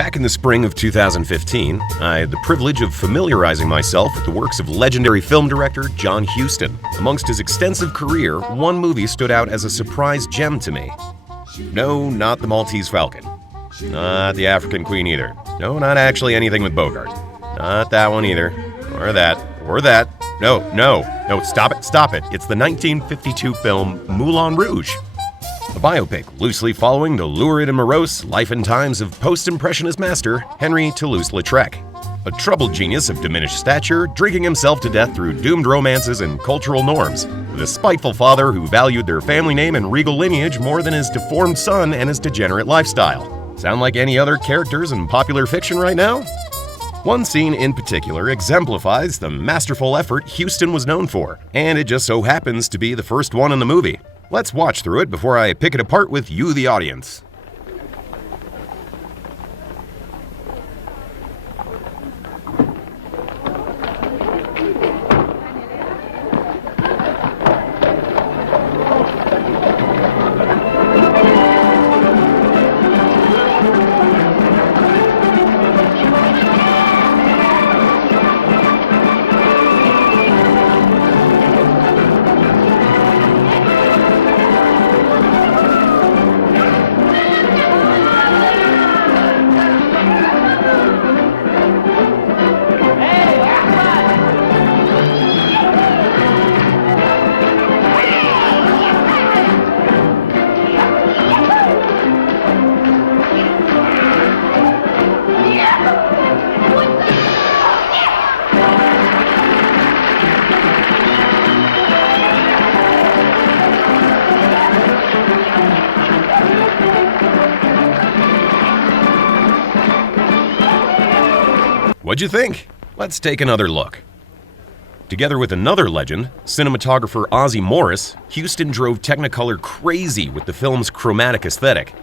Back in the spring of 2015, I had the privilege of familiarizing myself with the works of legendary film director John Huston. Amongst his extensive career, one movie stood out as a surprise gem to me. No, not The Maltese Falcon. Not The African Queen either. No, not actually anything with Bogart. Not that one either. Or that. No, stop it. It's the 1952 film Moulin Rouge. A biopic loosely following the lurid and morose life and times of post-impressionist master Henry Toulouse-Lautrec, a troubled genius of diminished stature, drinking himself to death through doomed romances and cultural norms, with a spiteful father who valued their family name and regal lineage more than his deformed son and his degenerate lifestyle. Sound like any other characters in popular fiction right now? One scene in particular exemplifies the masterful effort Huston was known for, and it just so happens to be the first one in the movie. Let's watch through it before I pick it apart with you, the audience. What'd you think? Let's take another look. Together with another legend, cinematographer Ozzie Morris, Huston drove Technicolor crazy with the film's chromatic aesthetic.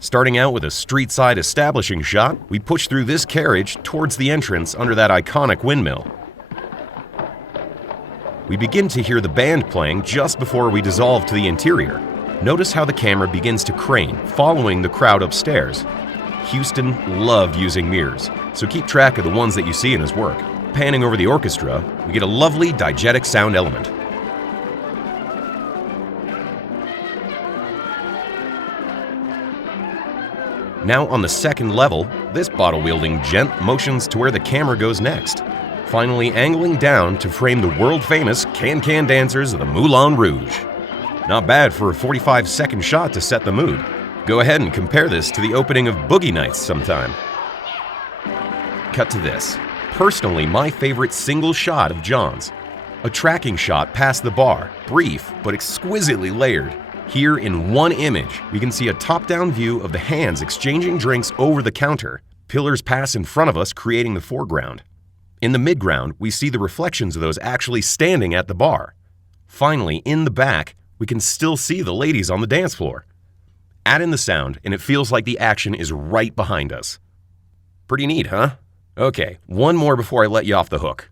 Starting out with a street-side establishing shot, we push through this carriage towards the entrance under that iconic windmill. We begin to hear the band playing just before we dissolve to the interior. Notice how the camera begins to crane, following the crowd upstairs. Huston loved using mirrors, so keep track of the ones that you see in his work. Panning over the orchestra, we get a lovely diegetic sound element. Now on the second level, this bottle-wielding gent motions to where the camera goes next, finally angling down to frame the world-famous can-can dancers of the Moulin Rouge. Not bad for a 45-second shot to set the mood. Go ahead and compare this to the opening of Boogie Nights sometime. Cut to this. Personally, my favorite single shot of John's. A tracking shot past the bar, brief but exquisitely layered. Here in one image, we can see a top-down view of the hands exchanging drinks over the counter. Pillars pass in front of us, creating the foreground. In the midground, we see the reflections of those actually standing at the bar. Finally, in the back, we can still see the ladies on the dance floor. Add in the sound, and it feels like the action is right behind us. Pretty neat, huh? Okay, one more before I let you off the hook.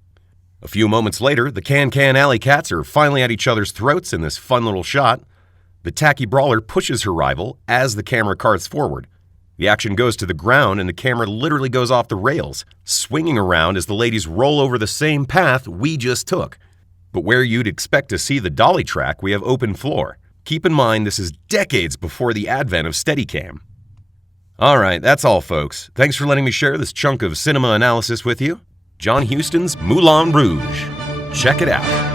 A few moments later, the Can-Can Alley Cats are finally at each other's throats in this fun little shot. The tacky brawler pushes her rival as the camera carts forward. The action goes to the ground and the camera literally goes off the rails, swinging around as the ladies roll over the same path we just took. But where you'd expect to see the dolly track, we have open floor. Keep in mind this is decades before the advent of Steadicam. Alright, that's all folks. Thanks for letting me share this chunk of cinema analysis with you. John Huston's Moulin Rouge. Check it out.